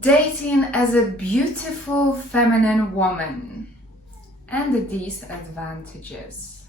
Dating as a beautiful feminine woman and the disadvantages.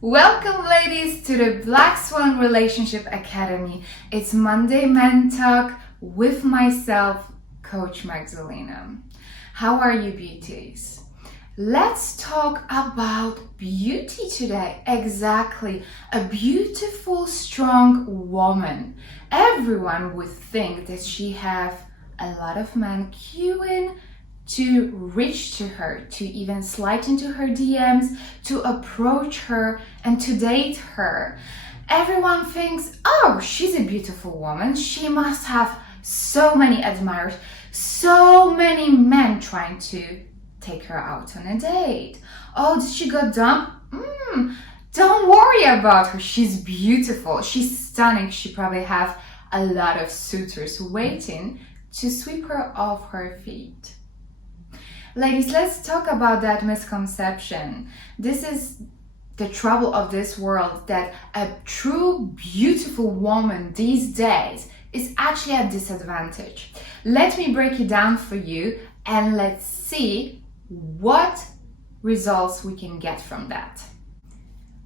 Welcome ladies to the Black Swan Relationship Academy. It's Monday Men Talk with myself, Coach Magdalena. How are you beauties? Let's talk about beauty today. Exactly. A beautiful, strong woman. Everyone would think that she have a lot of men queuing to reach to her, to even slide into her DMs, to approach her and to date her. Everyone thinks, oh, she's a beautiful woman. She must have so many admirers, so many men trying to take her out on a date. Oh, did she go dumped? Don't worry about her. She's beautiful. She's stunning. She probably have a lot of suitors waiting to sweep her off her feet. Ladies, let's talk about that misconception. This is the trouble of this world, that a true beautiful woman these days is actually a disadvantage. Let me break it down for you and let's see what results we can get from that.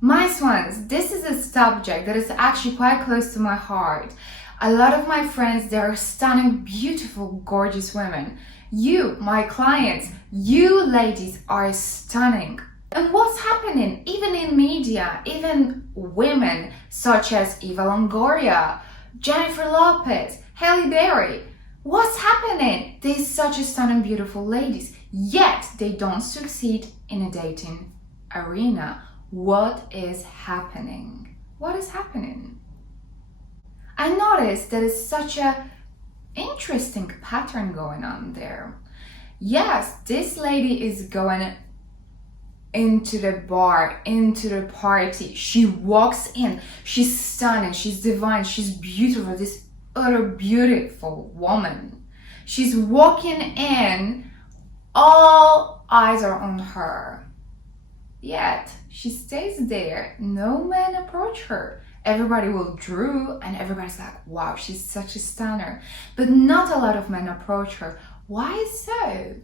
My swans, this is a subject that is actually quite close to my heart. A lot of my friends, they are stunning, beautiful, gorgeous women. You, my clients, you ladies are stunning. And what's happening? Even in media, even women such as Eva Longoria, Jennifer Lopez, Halle Berry. What's happening? They're such a stunning, beautiful ladies, yet they don't succeed in a dating arena. What is happening? What is happening? I noticed there is such a interesting pattern going on there. Yes, this lady is going into the bar, into the party. She walks in, she's stunning, she's divine, she's beautiful, this utter beautiful woman. She's walking in, all eyes are on her. Yet, she stays there, no men approach her. Everybody will drool and everybody's like, wow, she's such a stunner. But not a lot of men approach her. Why so?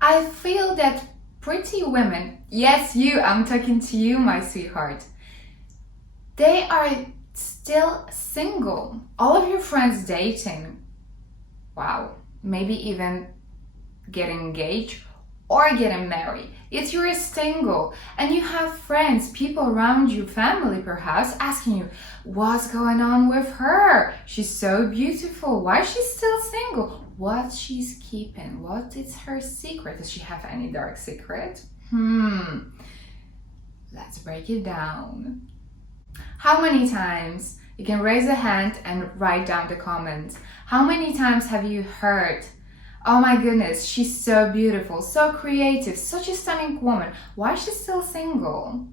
I feel that pretty women, yes, you, I'm talking to you, my sweetheart, they are still single. All of your friends dating, wow, maybe even getting engaged or getting married. Yet you're single and you have friends, people around you, family perhaps, asking you, what's going on with her? She's so beautiful. Why is she still single? What she's keeping? What is her secret? Does she have any dark secret? Let's break it down. How many times, you can raise a hand and write down the comments. How many times have you heard, oh my goodness, she's so beautiful, so creative, such a stunning woman. Why is she still single?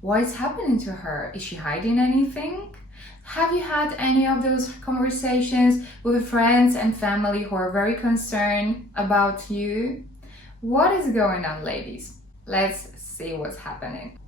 What is happening to her? Is she hiding anything? Have you had any of those conversations with friends and family who are very concerned about you? What is going on, ladies? Let's see what's happening.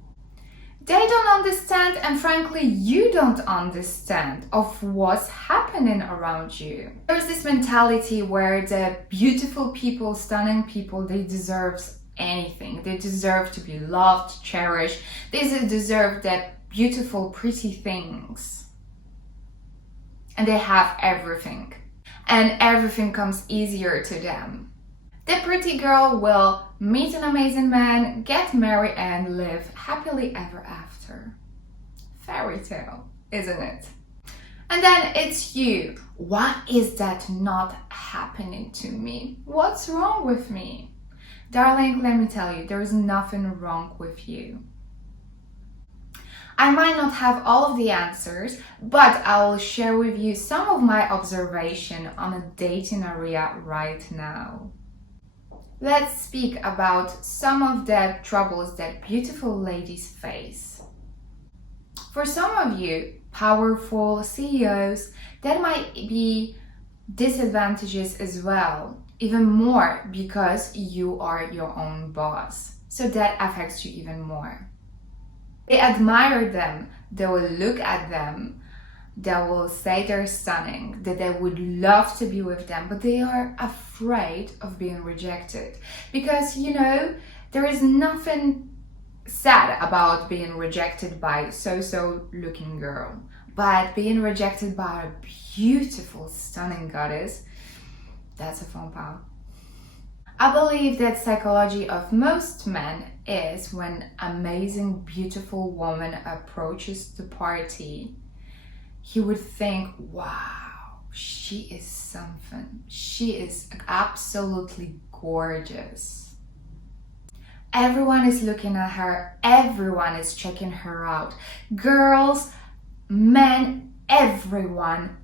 They don't understand, and frankly, you don't understand of what's happening around you. There's this mentality where the beautiful people, stunning people, they deserve anything. They deserve to be loved, cherished. They deserve that beautiful, pretty things. And they have everything. And everything comes easier to them. The pretty girl will meet an amazing man, get married, and live happily ever after. Fairy tale, isn't it? And then it's you. Why is that not happening to me? What's wrong with me? Darling, let me tell you, there is nothing wrong with you. I might not have all of the answers, but I will share with you some of my observation on a dating area right now. Let's speak about some of the troubles that beautiful ladies face. For some of you, powerful CEOs, that might be disadvantages as well. even more because you are your own boss. So that affects you even more. They admire them, they will look at them, they will say they're stunning, that they would love to be with them, but they are afraid of being rejected. Because, there is nothing sad about being rejected by so-so looking girl. But being rejected by a beautiful, stunning goddess, that's a fun part. I believe that psychology of most men is when amazing, beautiful woman approaches the party, he would think, wow, she is something. She is absolutely gorgeous. Everyone is looking at her. Everyone is checking her out. Girls, men, everyone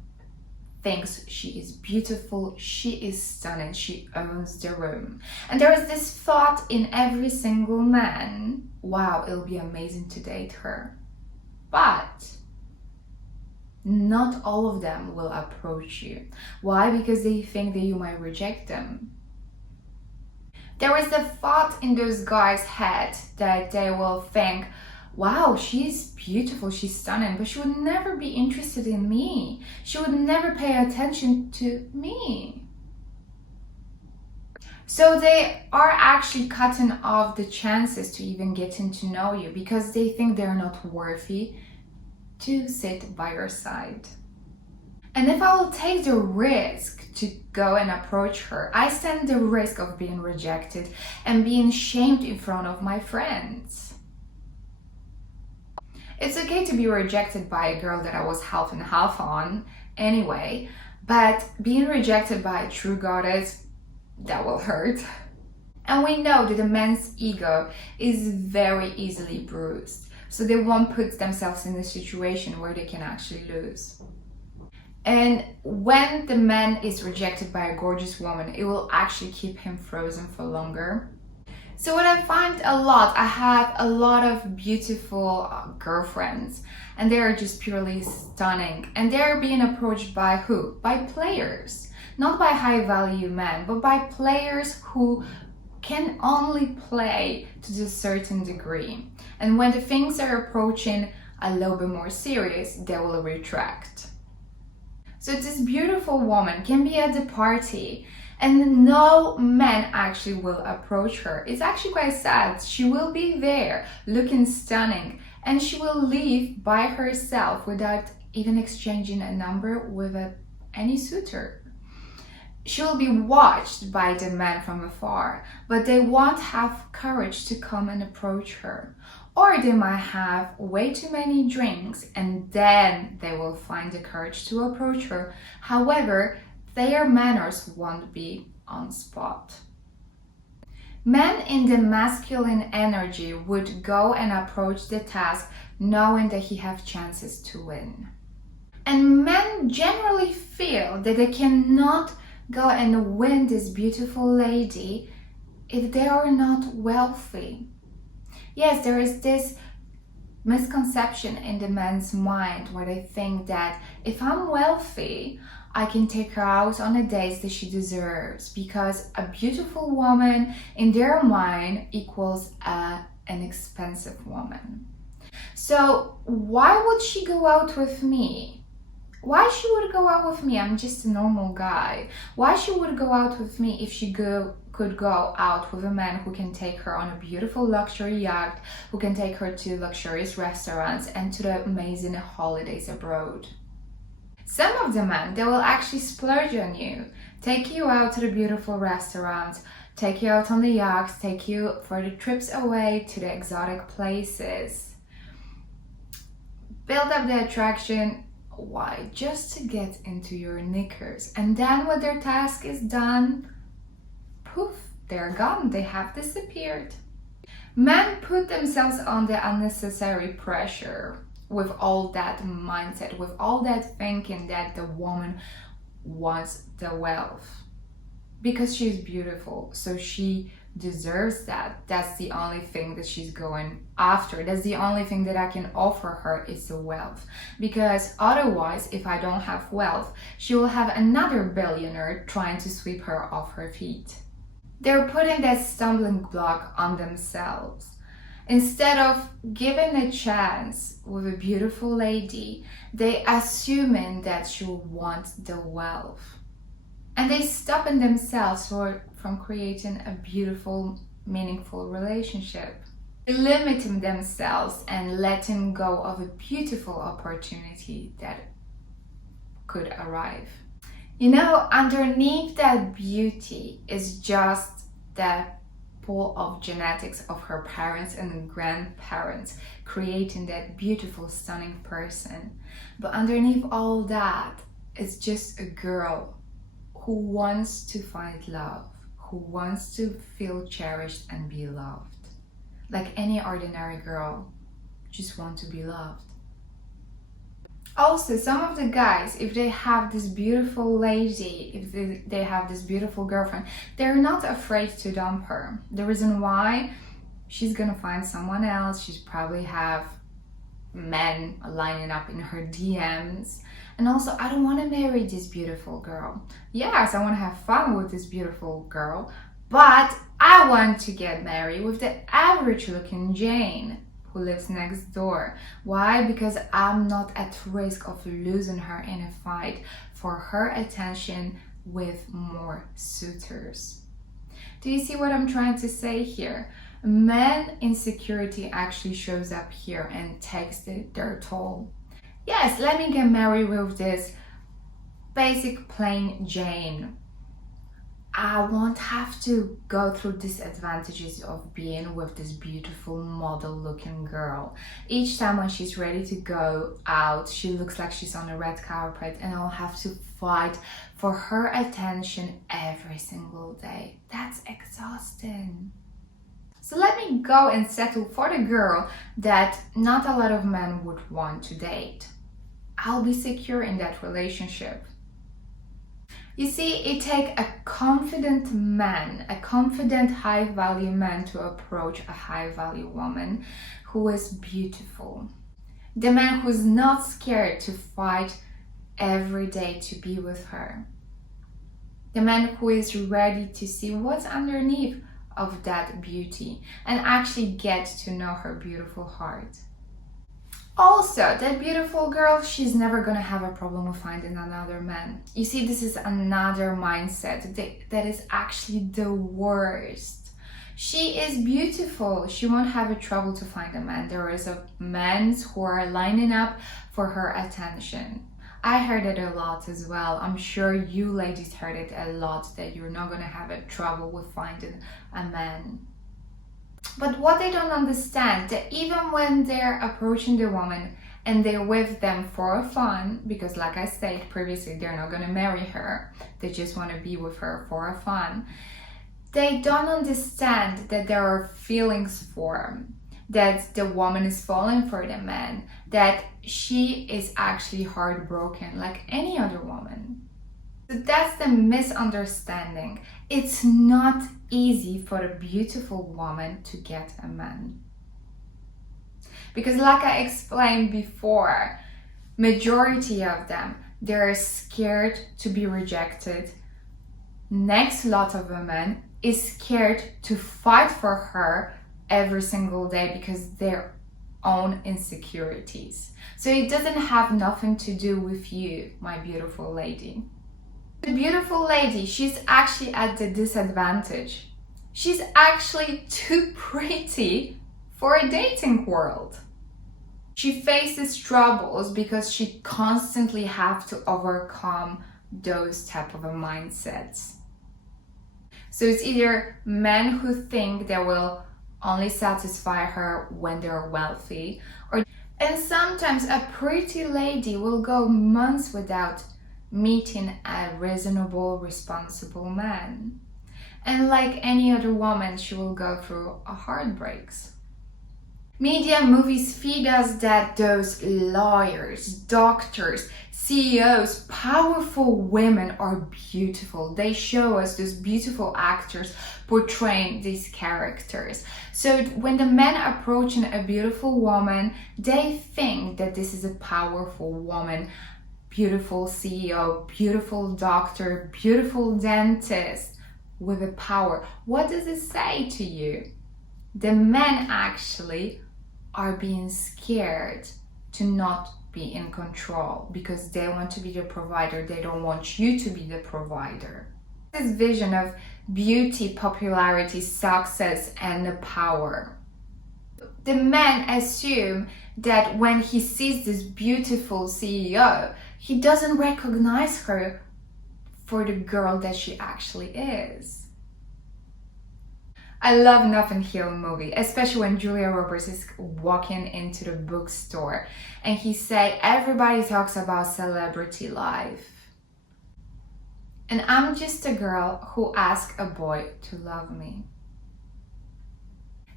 thinks she is beautiful, she is stunning, she owns the room. And there is this thought in every single man, wow, it'll be amazing to date her. But not all of them will approach you. Why? Because they think that you might reject them. There is the thought in those guys' head that they will think, wow, she's beautiful, she's stunning, but she would never be interested in me. She would never pay attention to me. So they are actually cutting off the chances to even getting to know you because they think they're not worthy to sit by your side. And if I will take the risk to go and approach her, I stand the risk of being rejected and being shamed in front of my friends. It's okay to be rejected by a girl that I was half and half on anyway, but being rejected by a true goddess, that will hurt. And we know that a man's ego is very easily bruised, so they won't put themselves in a situation where they can actually lose. And when the man is rejected by a gorgeous woman, it will actually keep him frozen for longer. So what I find a lot, I have a lot of beautiful girlfriends and they are just purely stunning and they're being approached by who? By players, not by high value men, but by players who can only play to a certain degree. And when the things are approaching a little bit more serious, they will retract. So this beautiful woman can be at the party and no man actually will approach her. It's actually quite sad. She will be there looking stunning and she will leave by herself without even exchanging a number with any suitor. She will be watched by the men from afar, but they won't have courage to come and approach her. Or they might have way too many drinks and then they will find the courage to approach her. However, their manners won't be on spot. Men in the masculine energy would go and approach the task knowing that he have chances to win. And men generally feel that they cannot go and win this beautiful lady if they are not wealthy. Yes, there is this misconception in the man's mind where they think that if I'm wealthy, I can take her out on the dates that she deserves, because a beautiful woman in their mind equals an expensive woman. So why would she go out with me? Why she would go out with me? I'm just a normal guy. Why she would go out with me if she could go out with a man who can take her on a beautiful luxury yacht, who can take her to luxurious restaurants and to the amazing holidays abroad? Some of the men, they will actually splurge on you, take you out to the beautiful restaurants, take you out on the yachts, take you for the trips away to the exotic places. Build up the attraction. Why? Just to get into your knickers. And then when their task is done, poof, they're gone. They have disappeared. Men put themselves under unnecessary pressure with all that mindset, with all that thinking that the woman wants the wealth. because she's beautiful, so she deserves that. That's the only thing that she's going after. That's the only thing that I can offer her is the wealth. Because otherwise, if I don't have wealth, she will have another billionaire trying to sweep her off her feet. They're putting that stumbling block on themselves. Instead of giving a chance with a beautiful lady, they assuming that she will want the wealth. And they stopping themselves from creating a beautiful, meaningful relationship. Limiting themselves and letting go of a beautiful opportunity that could arrive. You know, underneath that beauty is just the pool of genetics of her parents and grandparents creating that beautiful, stunning person. But underneath all that is just a girl who wants to find love, who wants to feel cherished and be loved. Like any ordinary girl, just want to be loved. Also, some of the guys, if they have this beautiful lady, if they have this beautiful girlfriend, they're not afraid to dump her. The reason why, she's gonna find someone else. She's probably have men lining up in her DMs. And also, I don't want to marry this beautiful girl. Yes, I want to have fun with this beautiful girl, but I want to get married with the average looking Jane who lives next door. Why? Because I'm not at risk of losing her in a fight for her attention with more suitors. Do you see what I'm trying to say here? Men insecurity actually shows up here and takes their toll. Yes, let me get married with this basic plain Jane. I won't have to go through disadvantages of being with this beautiful model looking girl. Each time when she's ready to go out, she looks like she's on a red carpet and I'll have to fight for her attention every single day. That's exhausting. So let me go and settle for the girl that not a lot of men would want to date. I'll be secure in that relationship. You see, it takes a confident man, a confident high-value man to approach a high-value woman who is beautiful. The man who's not scared to fight every day to be with her. The man who is ready to see what's underneath of that beauty and actually get to know her beautiful heart. Also, that beautiful girl, she's never gonna have a problem with finding another man. You see, this is another mindset that is actually the worst. She is beautiful. She won't have a trouble to find a man. There is a men who are lining up for her attention. I heard it a lot as well. I'm sure you ladies heard it a lot, that you're not gonna have a trouble with finding a man. But what they don't understand, that even when they're approaching the woman and they're with them for fun, because like I said previously, they're not gonna marry her, they just want to be with her for fun, they don't understand that there are feelings formed, that the woman is falling for the man, that she is actually heartbroken like any other woman. So that's the misunderstanding. It's not easy for a beautiful woman to get a man. Because like I explained before, majority of them, they're scared to be rejected. Next lot of women is scared to fight for her every single day because their own insecurities. So it doesn't have nothing to do with you, my beautiful lady. The beautiful lady, she's actually at the disadvantage. She's actually too pretty for a dating world. She faces troubles because she constantly have to overcome those type of mindsets. So it's either men who think they will only satisfy her when they're wealthy, and sometimes a pretty lady will go months without meeting a reasonable, responsible man. And like any other woman, she will go through heartbreaks. Media movies feed us that those lawyers, doctors, CEOs, powerful women are beautiful. They show us those beautiful actors portraying these characters. So when the men approaching a beautiful woman, they think that this is a powerful woman, beautiful CEO, beautiful doctor, beautiful dentist with a power. What does it say to you? The men actually are being scared to not be in control because they want to be the provider. They don't want you to be the provider. This vision of beauty, popularity, success, and the power. The men assume that when he sees this beautiful CEO, he doesn't recognize her for the girl that she actually is. I love Notting Hill movie, especially when Julia Roberts is walking into the bookstore and he say, everybody talks about celebrity life. And I'm just a girl who asked a boy to love me.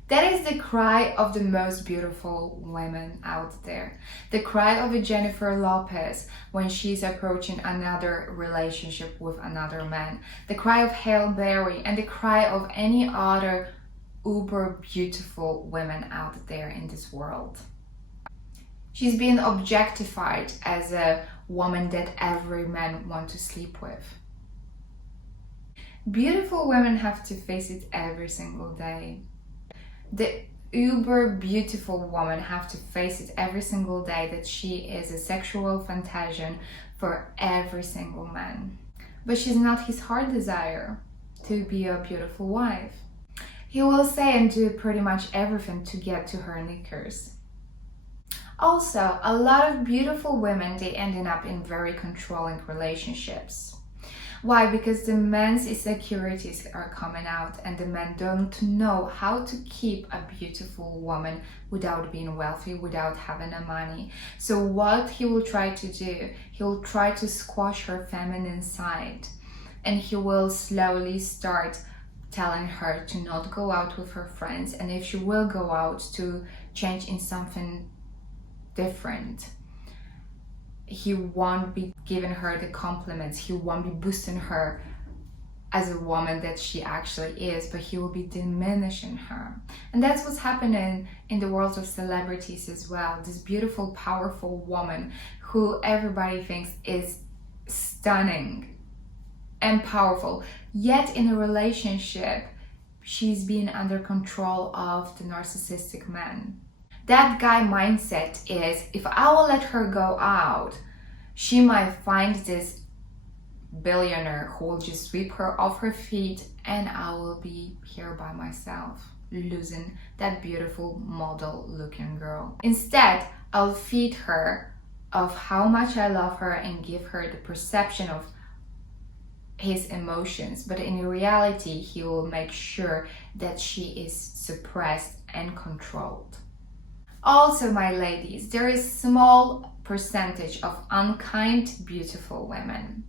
That is the cry of the most beautiful women out there. The cry of a Jennifer Lopez when she's approaching another relationship with another man. The cry of Halle Berry and the cry of any other uber beautiful women out there in this world. She's being objectified as a woman that every man wants to sleep with. Beautiful women have to face it every single day. The uber beautiful woman have to face it every single day that she is a sexual fantasy for every single man. But she's not his heart desire to be a beautiful wife. He will say and do pretty much everything to get to her knickers. Also, a lot of beautiful women, they ended up in very controlling relationships. Why? Because the men's insecurities are coming out and the men don't know how to keep a beautiful woman without being wealthy, without having the money. So what he will try to do, he will try to squash her feminine side and he will slowly start telling her to not go out with her friends, and if she will go out, to change in something different. He won't be giving her the compliments, he won't be boosting her as a woman that she actually is, but he will be diminishing her. And that's what's happening in the world of celebrities as well. This beautiful, powerful woman who everybody thinks is stunning and powerful, yet in a relationship, she's being under control of the narcissistic man. That guy mindset is, if I will let her go out, she might find this billionaire who will just sweep her off her feet and I will be here by myself, losing that beautiful model looking girl. Instead, I'll feed her of how much I love her and give her the perception of his emotions, but in reality, he will make sure that she is suppressed and controlled. Also, my ladies, there is small percentage of unkind, beautiful women.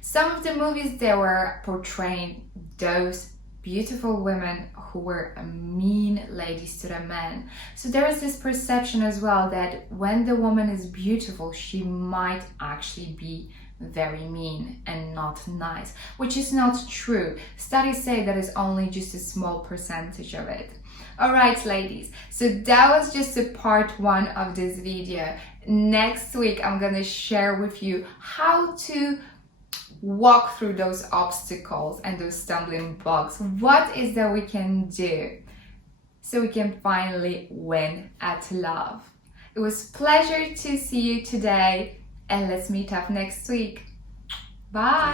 Some of the movies, they were portraying those beautiful women who were mean ladies to the men. So there is this perception as well that when the woman is beautiful, she might actually be very mean and not nice, which is not true. Studies say that is only just a small percentage of it. Alright ladies, so that was just a part 1 of this video. Next week I'm gonna share with you how to walk through those obstacles and those stumbling blocks. What is that we can do so we can finally win at love. It was a pleasure to see you today, and let's meet up next week. Bye!